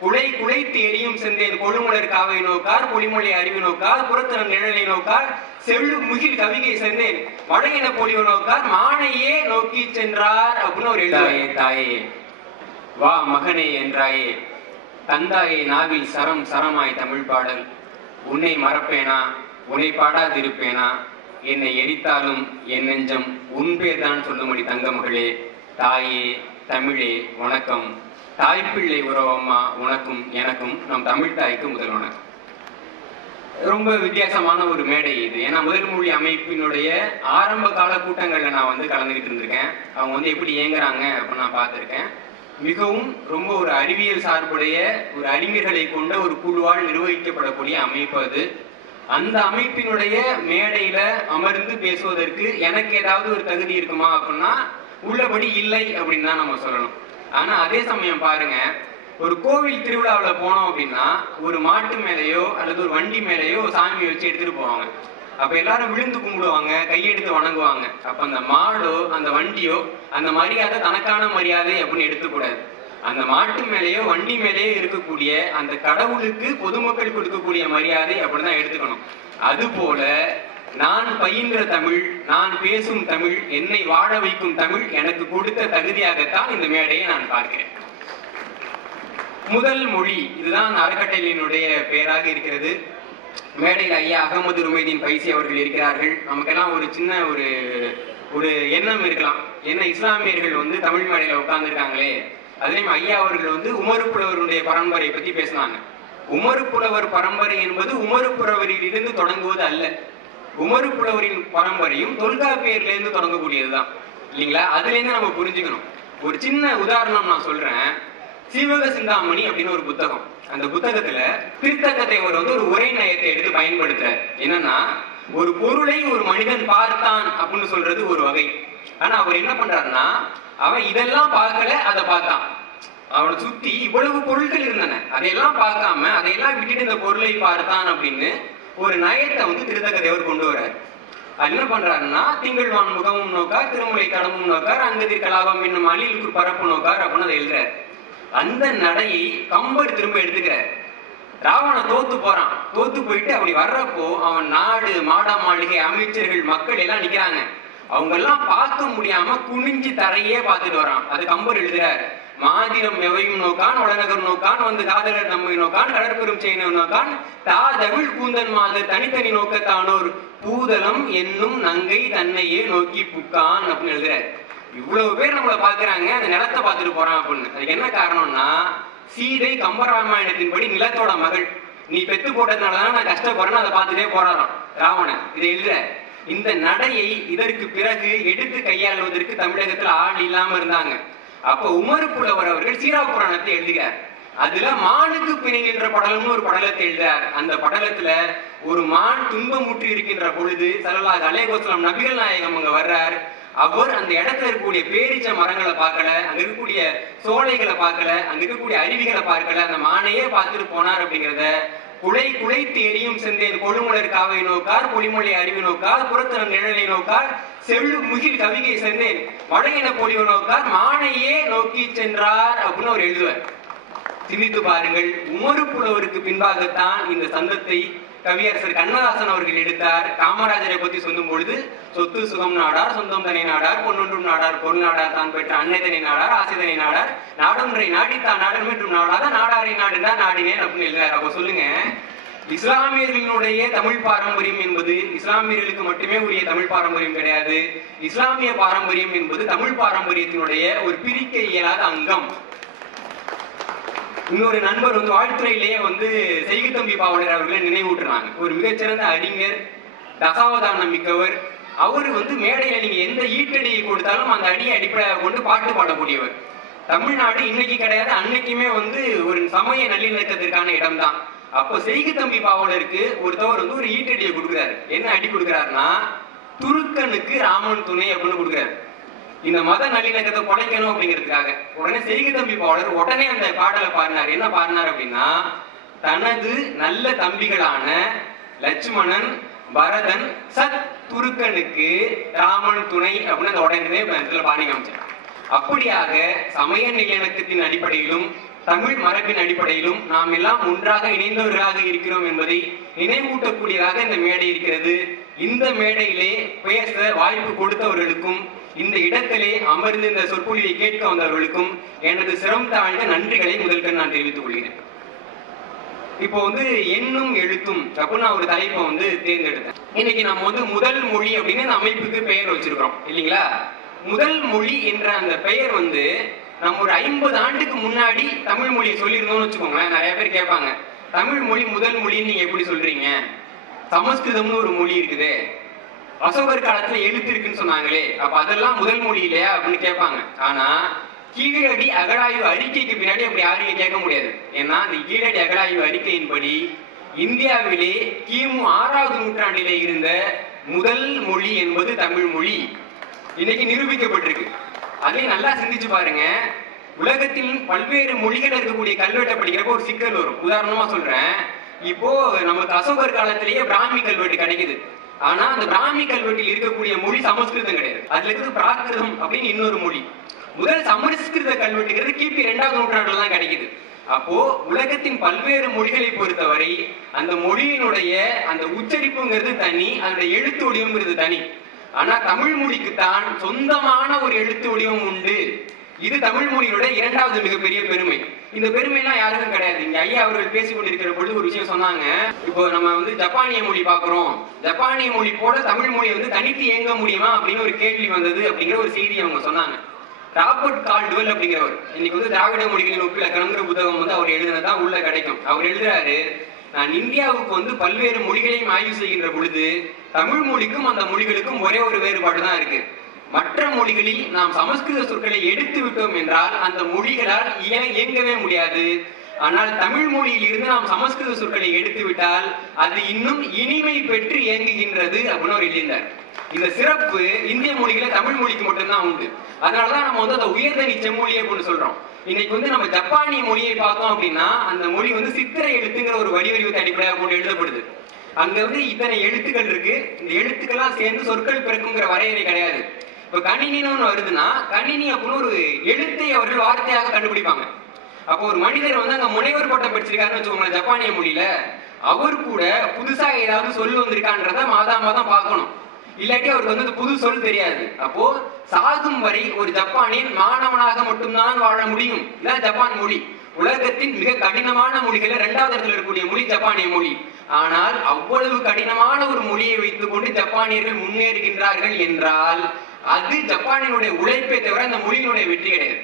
குலை குலைத்து எரியும் செந்தேன் கொழுமலர் காவை நோக்கார் பொலிமொழி அறிவு நோக்கார் புறத்தின நிழலை நோக்கார் செள்ளு முகில் கவிகை செந்தேன் வடகின பொலிவு நோக்கார் மானையே நோக்கி சென்றார் அப்படின்னு ஒரு எழுதாயே தாயே வா மகனே என்றாயே. தந்தாயே நாவில் சரம் சரமாய் தமிழ் பாடல். உன்னை மறப்பேனா உன்னை பாடாதிருப்பேனா? என்னை எரித்தாலும் என் நெஞ்சம் உன் பேர் தான் சொல்லும்படி தங்க மகளே தாயே தமிழே வணக்கம். தாய்ப்பிள்ளை உறவம்மா உனக்கும் எனக்கும் நம் தமிழ் தாய்க்கு முதல் வணக்கம் ரொம்ப வித்தியாசமான ஒரு மேடை இது. ஏன்னா முதல் மொழி அமைப்பினுடைய ஆரம்ப கால கூட்டங்கள்ல நான் வந்து கலந்துகிட்டு இருந்திருக்கேன். அவங்க வந்து எப்படி இயங்குறாங்க அப்படின்னு நான் பார்த்திருக்கேன். மிகவும் ரொம்ப ஒரு அறிவியல் சார்புடைய ஒரு அறிஞர்களை கொண்ட ஒரு குழுவால் நிர்வகிக்கப்படக்கூடிய அமைப்பு அது. அந்த அமைப்பினுடைய மேடையில அமர்ந்து பேசுவதற்கு எனக்கு ஏதாவது ஒரு தகுதி இருக்குமா அப்படின்னா உள்ளபடி இல்லை அப்படின்னு தான் நம்ம சொல்லணும். ஆனா அதே சமயம் பாருங்க ஒரு கோவில் திருவிழாவில் போனோம் அப்படின்னா ஒரு மாட்டு மேலேயோ அல்லது ஒரு வண்டி மேலேயோ சாமி வச்சு எடுத்துட்டு போவாங்க. அப்ப எல்லாரும் விழுந்து கும்பிடுவாங்க கையெடுத்து வணங்குவாங்க. அப்ப அந்த மாடோ அந்த வண்டியோ அந்த மரியாதை தனக்கான மரியாதை அப்படின்னு எடுத்துக்கூடாது. அந்த மாட்டு மேலேயோ வண்டி மேலேயோ இருக்கக்கூடிய அந்த கடவுளுக்கு பொதுமக்கள் கொடுக்கக்கூடிய மரியாதை அப்படின்னு தான் எடுத்துக்கணும். அது போல நான் பயின்ற தமிழ் நான் பேசும் தமிழ் என்னை வாழ வைக்கும் தமிழ் எனக்கு கொடுத்த தகுதியாகத்தான் இந்த மேடையை நான் பார்க்கிறேன். முதல் மொழி இதுதான் அந்த அறக்கட்டளையினுடைய பெயராக இருக்கிறது. மேடையில் ஐயா அகமது ருமைதீன் பைசி அவர்கள் இருக்கிறார்கள். நமக்கெல்லாம் ஒரு சின்ன ஒரு ஒரு எண்ணம் இருக்கலாம். என்ன இஸ்லாமியர்கள் வந்து தமிழ் மேடையில் உட்கார்ந்துருக்காங்களே. அதுலேயும் ஐயா அவர்கள் வந்து உமரு புலவருடைய பரம்பரை பத்தி பேசினாங்க. உமரு புலவர் பரம்பரை என்பது உமரு புலவரிலிருந்து தொடங்குவது அல்ல. உமரு புலவரின் பரம்பரையும் தொல்காப்பியர்ல இருந்து தொடங்கக்கூடியதுதான். இல்லைங்களா? அதுல இருந்து நம்ம புரிஞ்சுக்கணும். ஒரு சின்ன உதாரணம் நான் சொல்றேன். சீவக சிந்தாமணி அப்படின்னு ஒரு புத்தகம். அந்த புத்தகத்துல திருத்தக்கத்தைவர் வந்து ஒரு உரை நயத்தை எடுத்து பயன்படுத்துறார். என்னன்னா ஒரு பொருளை ஒரு மனிதன் பார்த்தான் அப்படின்னு சொல்றது ஒரு வகை. ஆனா அவர் என்ன பண்றாருன்னா அவன் இதெல்லாம் பார்க்கல அதை பார்த்தான். அவனை சுத்தி இவ்வளவு பொருட்கள் இருந்தன. அதையெல்லாம் பார்க்காம அதையெல்லாம் விட்டுட்டு இந்த பொருளை பார்த்தான் அப்படின்னு ஒரு நயத்தை வந்து திருத்தக்கதேவர் கொண்டு வர்றாரு அது என்ன பண்றாருன்னா திங்கள் வான் முகமும் நோக்கார் திருமுலை தடமும் நோக்கார் அங்கதிர் கலாபம் என்னும் அழிலுக்கு பரப்பு நோக்கார் அப்படின்னு அதை எழுதுறாரு. அந்த நடையை கம்பர் திரும்ப எடுத்துக்கிறார். ராவணன் தோத்து போறான். தோத்து போயிட்டு அப்படி வர்றப்போ அவன் நாடு மாடா மாளிகை அமைச்சர்கள் மக்கள் எல்லாம் நிக்கிறாங்க. அவங்க எல்லாம் பார்க்க முடியாம குனிஞ்சு தரையே பார்த்துட்டு வரான் அது கம்பர் எழுதுறாரு. மாதிரம் எவையும் நோக்கான் உலநகர் நோக்கான் வந்து காதலர் நம்மை நோக்கான் கடற்பெரும் செய்யின நோக்கான். தா தவிழ் கூந்தன் மாத தனித்தனி நோக்கத்தானோர் பூதலம் என்னும் நங்கை தன்னையே நோக்கி புக்கான் அப்படின்னு எழுதுறாரு. இவ்வளவு பேர் நம்மள பாக்குறாங்க அந்த நிலத்தை பார்த்துட்டு போறான் அப்படின்னு. அதுக்கு என்ன காரணம்னா சீதை கம்பராமாயணத்தின்படி நிலத்தோட மகள். நீ பெத்து போட்டதுனாலதான் நான் கஷ்டப்படுறேன்னு அதை பார்த்துட்டே போறாராம் ராவணன். இதை எழுத இந்த நடையை இதற்கு பிறகு எடுத்து கையாளுவதற்கு தமிழகத்துல ஆள் இல்லாம இருந்தாங்க. அப்ப உமரு புலவர் அவர்கள் சீரா புராணத்தை எழுதுகிறார் அதுல மானுக்கு பிணைகின்ற படலம்னு ஒரு படலத்தை எழுதுறார். அந்த படலத்துல ஒரு மான் துன்பமுற்று இருக்கின்ற பொழுது சல்லல்லாஹு அலைஹி நபிகள் நாயகம் அங்க வர்றார். அவர் அந்த இடத்துல இருக்கக்கூடிய பேரிச்ச மரங்களை பார்க்கல அங்க இருக்கக்கூடிய சோலைகளை பார்க்கல அங்க இருக்கக்கூடிய அருவிகளை பார்க்கல அந்த மானையே பார்த்துட்டு போனார் அப்படிங்கிறத குலை குலைத்து எரியும் செந்தேன் கொழுமுலர் காவை நோக்கார் பொலிமொழி அறிவு நோக்கார் புறத்தன நிழலை நோக்கார் செல்லு முகில் கவிகை செந்தேன் வடகின பொலிவு நோக்கார் மானையே நோக்கி சென்றார் அப்படின்னு அவர் எழுதுவார். சிந்தித்து பாருங்கள் உமரு புலவருக்கு பின்பாகத்தான் இந்த சந்தத்தை கவியரசர் கண்ணதாசன் அவர்கள் எடுத்தார். காமராஜரை பத்தி சொல்லும் பொழுது சொத்து சுகம் நாடார் சொந்தம் தனி நாடார் பொன்னொன்றும் நாடார் பொருள் நாடார் தான் பெற்ற அன்னை தனி நாடார் ஆசை தனி நாடார். நாடொன்றை நாடித்தான் நாடன் மற்றும் நாடாத நாடாரை நாடுதான் நாடினேன் அப்படின்னு எழுதுறாரு. அப்ப சொல்லுங்க இஸ்லாமியர்களுடைய தமிழ் பாரம்பரியம் என்பது இஸ்லாமியர்களுக்கு மட்டுமே உரிய தமிழ் பாரம்பரியம் கிடையாது. இஸ்லாமிய பாரம்பரியம் என்பது தமிழ் பாரம்பரியத்தினுடைய ஒரு பிரிக்க இயலாத அங்கம். இன்னொரு நண்பர் வந்து வாழ்த்துறையிலேயே வந்து செய்குத்தம்பி பாவலர் அவர்களை நினைவூட்டுறாங்க ஒரு மிகச்சிறந்த அறிஞர் தசாவதானம் மிக்கவர். அவர் வந்து மேடையில நீங்க எந்த ஈட்டடியை கொடுத்தாலும் அந்த அடியை அடிப்படையாக கொண்டு பாட்டு பாடக்கூடியவர். தமிழ்நாடு இன்னைக்கு கிடையாது அன்னைக்குமே வந்து ஒரு சமய நல்லிணக்கத்திற்கான இடம்தான். அப்போ செய்குத்தம்பி பாவலருக்கு ஒருத்தவர் வந்து ஒரு ஈட்டடியை கொடுக்குறாரு. என்ன அடி கொடுக்குறாருன்னா துருக்கனுக்கு ராமன் துணை அப்படின்னு கொடுக்குறாரு. இந்த மத நல்லிணக்கத்தை குறைக்கணும் அப்படிங்கிறதுக்காக. உடனே செய்கை தம்பி பாடர் உடனே அந்த பாடலை பாடினார். என்ன பாடினார் அப்படின்னா தனது நல்ல தம்பிகளான லட்சுமணன் பரதன் சத் துருக்கனுக்கு ராமன் துணை அப்படின்னு அந்த உடனே இடத்துல பாடி காமிச்சார். அப்படியாக சமய நல்லிணக்கத்தின் அடிப்படையிலும் தமிழ் மரபின் அடிப்படையிலும் நாம் எல்லாம் ஒன்றாக இணைந்தவர்களாக இருக்கிறோம் என்பதை நினைவூட்டக்கூடியதாக இந்த மேடை இருக்கிறது. இந்த மேடையிலே பேச வாய்ப்பு கொடுத்தவர்களுக்கும் இந்த இடத்திலே அமர்ந்து இந்த சொற்பொழிவை கேட்க வந்தவர்களுக்கும் எனது சிரம் தாழ்ந்த நன்றிகளை முதல்கண் நான் தெரிவித்துக் கொள்கிறேன். இப்போ வந்து எண்ணும் எழுத்தும் அப்படின்னு நான் ஒரு தலைப்பை வந்து தேர்ந்தெடுத்தேன். இன்னைக்கு நம்ம வந்து முதல் மொழி அப்படின்னு இந்த அமைப்புக்கு பெயர் வச்சிருக்கிறோம் இல்லைங்களா? முதல் மொழி என்ற அந்த பெயர் வந்து நம்ம ஒரு ஐம்பது ஆண்டுக்கு முன்னாடி தமிழ் மொழியை சொல்லியிருந்தோம்னு வச்சுக்கோங்களேன் நிறைய பேர் கேட்பாங்க. தமிழ் மொழி முதல் மொழின்னு நீங்க எப்படி சொல்றீங்க? சமஸ்கிருதம்னு ஒரு மொழி இருக்குது. அசோகர் காலத்துல எழுத்து இருக்குன்னு சொன்னாங்களே. அப்ப அதெல்லாம் முதல் மொழி இல்லையா அப்படின்னு கேட்பாங்க. ஆனா கீழடி அகழாய்வு அறிக்கைக்கு பின்னாடி அப்படி யாரையும் கேட்க முடியாது. ஏன்னா அந்த கீழடி அகழாய்வு அறிக்கையின்படி இந்தியாவிலே கிமு ஆறாவது நூற்றாண்டிலே இருந்த முதல் மொழி என்பது தமிழ் மொழி. இன்னைக்கு நிரூபிக்கப்பட்டிருக்கு. அதையும் நல்லா சிந்திச்சு பாருங்க. உலகத்தில் பல்வேறு மொழிகள் இருக்கக்கூடிய கல்வெட்டை படிக்கிறப்போ ஒரு சிக்கல் வரும். உதாரணமா சொல்றேன். இப்போ நமக்கு அசோகர் காலத்திலேயே பிராமி கல்வெட்டு கிடைக்குது. ஆனா அந்த பிராமி கல்வெட்டில் இருக்கக்கூடிய மொழி சமஸ்கிருதம் கிடையாது. அதுல இருக்கிறது பிராகிருதம் அப்படின்னு இன்னொரு மொழி. முதல் சமஸ்கிருத கல்வெட்டுங்கிறது கிபி இரண்டாவது நூற்றாண்டுல தான் கிடைக்குது. அப்போ உலகத்தின் பல்வேறு மொழிகளை பொறுத்தவரை அந்த மொழியினுடைய அந்த உச்சரிப்புங்கிறது தனி அந்த எழுத்து வடிவம்ங்கிறது தனி. ஆனா தமிழ் மொழிக்கு தான் சொந்தமான ஒரு எழுத்து வடிவம் உண்டு. இது தமிழ் மொழியினுடைய இரண்டாவது மிகப்பெரிய பெருமை. இந்த பெருமைலாம் யாருக்கும் கிடையாது. இந்த ஐயா அவர்கள் பேசிக் கொண்டிருக்கிற பொழுது ஒரு விஷயம் சொன்னாங்க. இப்போ நம்ம வந்து ஜப்பானிய மொழி பாக்குறோம் ஜப்பானிய மொழி போல தமிழ் மொழி வந்து தனித்து இயங்க முடியுமா அப்படின்னு ஒரு கேள்வி வந்தது அப்படிங்கிற ஒரு செய்தி அவங்க சொன்னாங்க. ராபர்ட் கால்டுவெல் அப்படிங்கிறவர். இன்னைக்கு வந்து திராவிட மொழிகளின் ஒப்பிலக்கணங்கிற புத்தகம் வந்து அவர் எழுதுனதான் உள்ள கிடைக்கும். அவர் எழுதுறாரு நான் இந்தியாவுக்கு வந்து பல்வேறு மொழிகளையும் ஆய்வு செய்கின்ற பொழுது தமிழ் மொழிக்கும் அந்த மொழிகளுக்கும் ஒரே ஒரு வேறுபாடு தான் இருக்கு. மற்ற மொழிகளில் நாம் சமஸ்கிருத சொற்களை எடுத்து விட்டோம் என்றால் அந்த மொழிகளால் இயங்கவே முடியாது? ஆனால் தமிழ் மொழியில் இருந்து நாம் சமஸ்கிருத சொற்களை எடுத்து விட்டால் அது இன்னும் இனிமை பெற்று இயங்குகின்றது அப்படின்னு அவர் எழுதினார் இந்த சிறப்பு இந்திய மொழிகள தமிழ் மொழிக்கு மட்டும்தான் உண்டு. அதனாலதான் நம்ம வந்து அந்த உயர்தனி செம்மொழி அப்படின்னு சொல்றோம். இன்னைக்கு வந்து நம்ம ஜப்பானிய மொழியை பார்த்தோம் அப்படின்னா அந்த மொழி வந்து சித்திரை எழுத்துங்கிற ஒரு வடிவடிவத்தை அடிப்படையாக கொண்டு எழுதப்படுது. அங்க வந்து இத்தனை எழுத்துக்கள் இருக்கு. இந்த எழுத்துக்கள்லாம் சேர்ந்து சொற்கள் பிறக்குங்கிற வரையறை கிடையாது. இப்ப கணினின்னு ஒன்று வருதுன்னா கணினி அப்படின்னு ஒரு எழுத்தை அவர்கள் வார்த்தையாக கண்டுபிடிப்பாங்க. அப்போ ஒரு மனிதர் வந்து அங்க முனைவர் பட்டம் படிச்சிருக்காருன்னு வச்சுக்கோங்களேன் ஜப்பானிய மொழியில. அவர் கூட புதுசா ஏதாவது சொல் வந்திருக்கான்றத மாதா மாதம் பார்க்கணும். இல்லாட்டி அவருக்கு வந்து புது சொல் தெரியாது. அப்போ சாகும் வரை ஒரு ஜப்பானின் மாணவனாக மட்டும்தான் வாழ முடியும். இதான் ஜப்பான் மொழி. உலகத்தின் மிக கடினமான மொழிகள இரண்டாவது இடத்துல இருக்கக்கூடிய மொழி ஜப்பானிய மொழி. ஆனால் அவ்வளவு கடினமான ஒரு மொழியை வைத்துக் கொண்டு ஜப்பானியர்கள் முன்னேறுகின்றார்கள் என்றால் அது ஜப்பானியனுடைய உழைப்பை தவிர அந்த மொழியினுடைய வெற்றி கிடையாது.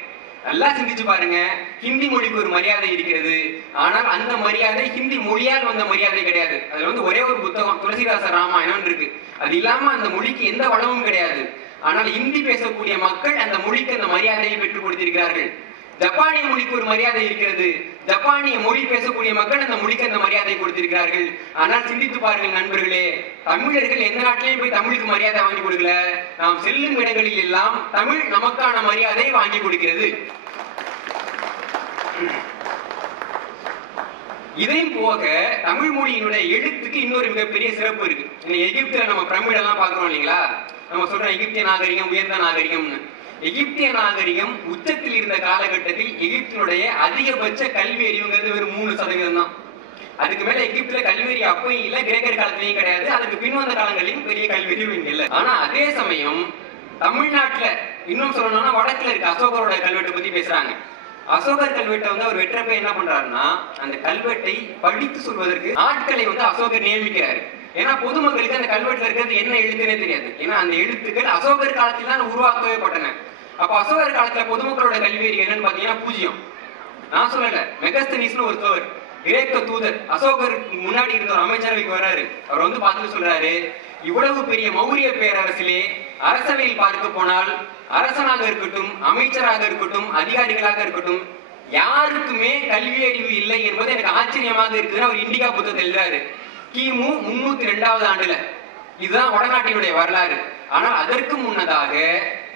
நல்லா சிந்திச்சு பாருங்க. ஹிந்தி மொழிக்கு ஒரு மரியாதை இருக்கிறது. ஆனால் அந்த மரியாதை ஹிந்தி மொழியால் வந்த மரியாதை கிடையாது. அதுல வந்து ஒரே ஒரு புத்தகம் துளசிதாச ராமாயணம் இருக்கு. அது இல்லாம அந்த மொழிக்கு எந்த வளமும் கிடையாது. ஆனால் ஹிந்தி பேசக்கூடிய மக்கள் அந்த மொழிக்கு அந்த மரியாதையை பெற்றுக் கொடுத்திருக்கிறார்கள். ஜப்பானிய மொழிக்கு ஒரு மரியாதை இருக்கிறது. ஜப்பானிய மொழி பேசக்கூடிய மக்கள் அந்த மொழிக்கு அந்த மரியாதை கொடுத்திருக்கிறார்கள். ஆனால் சிந்தித்து பாருங்கள் நண்பர்களே தமிழர்கள் எந்த நாட்டிலையும் போய் தமிழுக்கு மரியாதை வாங்கி கொடுக்கல. நாம் செல்லும் இடங்களில் எல்லாம் தமிழ் நமக்கான மரியாதை வாங்கி கொடுக்கிறது. இதையும் போக தமிழ் மொழியினுடைய எழுத்துக்கு இன்னொரு மிகப்பெரிய சிறப்பு இருக்கு. எகிப்துல நம்ம பிரமிடெல்லாம் பாக்குறோம் இல்லைங்களா? நம்ம சொல்றோம் எகிப்திய நாகரிகம் உயர்ந்த நாகரிகம்னு. எகிப்திய நாகரிகம் உச்சத்தில் இருந்த காலகட்டத்தில் எகிப்தினுடைய அதிகபட்ச கல்வி அறிவுங்கிறது வெறும் மூணு சதவீதம் தான். அதுக்கு மேல எகிப்துல கல்வி அறிவு அப்பயும் இல்ல கிரேக்கர் காலத்திலயும் கிடையாது. அதுக்கு பின் வந்த காலங்களிலும் பெரிய கல்வெறியும் இங்க இல்ல. ஆனா அதே சமயம் தமிழ்நாட்டுல இன்னும் சொல்லணும்னா வடக்குல இருக்க அசோகரோட கல்வெட்டை பத்தி பேசுறாங்க. அசோகர் கல்வெட்டை வந்து அவர் வெற்றப்ப என்ன பண்றாருன்னா அந்த கல்வெட்டை படித்து சொல்வதற்கு ஆட்களை வந்து அசோகர் நியமிக்கிறாரு. ஏன்னா பொதுமக்களுக்கு அந்த கல்வெட்டுல இருக்கிறது என்ன எழுத்துனே தெரியாது. ஏன்னா அந்த எழுத்துக்கள் அசோகர் காலத்தில் தான் உருவாக்கவே பட்டன. அப்ப அசோகர் காலத்துல பொதுமக்களோட கல்வி என்னன்னு பாத்தீங்கன்னா பூஜ்யம் நான் சொல்லல. மெகஸ்தனிஸ்னு ஒருத்தவர் கிரேக்க தூதர் அசோகர் முன்னாடி இருந்த ஒரு அமைச்சரவைக்கு வராரு. அவர் வந்து பார்த்துட்டு சொல்றாரு இவ்வளவு பெரிய மௌரிய பேரரசிலே அரசவையில் பார்க்க போனால் அரசனாக இருக்கட்டும் அமைச்சராக இருக்கட்டும் அதிகாரிகளாக இருக்கட்டும் யாருக்குமே கல்வி அறிவு இல்லை என்பது எனக்கு ஆச்சரியமாக இருக்குதுன்னு அவர் இண்டிகா புத்தகத்தில் எழுதுறாரு. கிமு முன்னூத்தி ரெண்டாவது ஆண்டுல. இதுதான் வடநாட்டினுடைய வரலாறு. ஆனால் அதற்கு முன்னதாக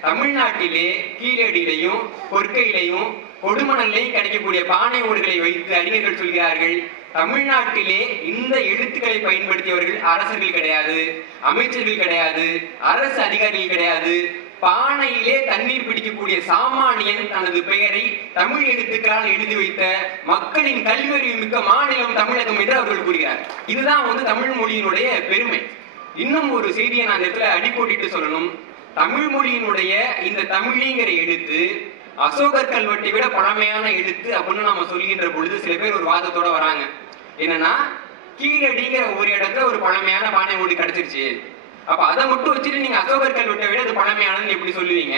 தமிழ்நாட்டிலே கீழடியிலையும் கொற்கையிலையும் கொடுமணல்லையும் கிடைக்கக்கூடிய பானை ஓடுகளை வைத்து அறிஞர்கள் சொல்கிறார்கள் தமிழ்நாட்டிலே இந்த எழுத்துக்களை பயன்படுத்தியவர்கள் அரசர்கள் கிடையாது அமைச்சர்கள் கிடையாது அரசு அதிகாரிகள் கிடையாது பானையிலே தண்ணீர் பிடிக்கக்கூடிய சாமானியன் தனது பெயரை தமிழ் எழுத்துக்களால் எழுதி வைத்த மக்களின் கல்வியறிவு மிக்க மாநிலம் தமிழகம் என்று அவர்கள் கூறுகிறார். இதுதான் வந்து தமிழ் மொழியினுடைய பெருமை. இன்னும் ஒரு செய்தியை நான் இடத்துல அடிக்கோடிட்டு சொல்லணும். தமிழ் மொழியினுடைய இந்த தமிழிங்கிற எழுத்து அசோகர் கல்வெட்டை விட பழமையான எழுத்து அப்படின்னு நம்ம சொல்கின்ற பொழுது சில பேர் ஒரு வாதத்தோட வராங்க. என்னன்னா கீழடிங்கிற ஒரு இடத்துல ஒரு பழமையான பானை ஓடு கிடைச்சிருச்சு. அப்ப அதை மட்டும் வச்சுட்டு நீங்க அசோகர் கல்வெட்டை விட அது பழமையானதுன்னு எப்படி சொல்லுவீங்க?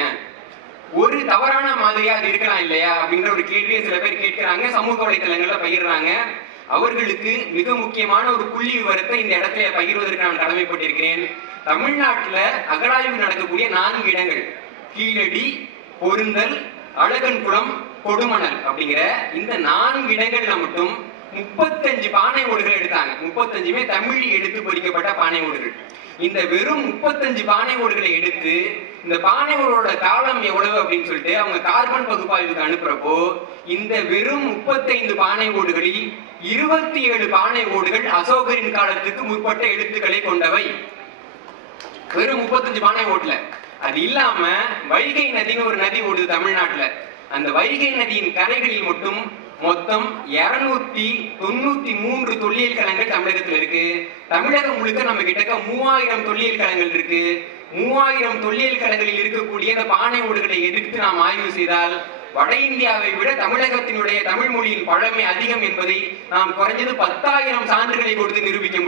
ஒரு தவறான மாதிரியா அது இருக்கலாம் இல்லையா? அப்படின்ற ஒரு கேள்வியை சில பேர் கேட்கிறாங்க. சமூக வலைத்தளங்கள்ல பகிர்றாங்க. அவர்களுக்கு மிக முக்கியமான ஒரு புள்ளி விவரத்தை இந்த இடத்துல பகிர்வதற்கு நான் கடமைப்பட்டிருக்கிறேன். தமிழ்நாட்டுல அகழாய்வு நடக்கக்கூடிய நான்கு இடங்கள். கீழடி பொருந்தல் அழகன்குளம் கொடுமணல் அப்படிங்கிற இந்த நான்கு இடங்கள்ல மட்டும் முப்பத்தஞ்சு பானை ஓடுகள் எடுத்தாங்க. முப்பத்தஞ்சுமே தமிழ் எடுத்து பொறிக்கப்பட்ட பானை ஓடுகள். இந்த வெறும் முப்பத்தஞ்சு பானை ஓடுகளை எடுத்து இந்த பானை ஓடோட தாளம் எவ்வளவு அப்படின்னு சொல்லிட்டு அவங்க கார்பன் பகுப்பாய்வுக்கு அனுப்புறப்போ இந்த வெறும் முப்பத்தைந்து பானை ஓடுகளில் இருபத்தி ஏழு பானை ஓடுகள் அசோகரின் காலத்துக்கு முற்பட்ட எழுத்துக்களை கொண்டவை. வெறும் முப்பத்தஞ்சு பானை ஓடல. அது இல்லாம வைகை நதின்னு ஒரு நதி ஓடுது தமிழ்நாட்டுல. அந்த வைகை நதியின் கரைகளில் மட்டும் மொத்தம் இருநூத்தி தொண்ணூத்தி மூன்று தொல்லியல் களங்கள் தமிழகத்துல இருக்கு. தமிழகம் முழுக்க நம்ம கிட்டக்க மூவாயிரம் தொல்லியல் களங்கள் இருக்கு. மூவாயிரம் தொல்லியல் களங்களில் இருக்கக்கூடிய அந்த பானை ஓடுகளை எதிர்த்து நாம் ஆய்வு செய்தால் வட இந்தியாவை விட தமிழகத்தினுடைய தமிழ் மொழியின் பழமை அதிகம் என்பதை நாம் குறைஞ்சது பத்தாயிரம் சான்றுகளை கொடுத்து நிரூபிக்க முடியும்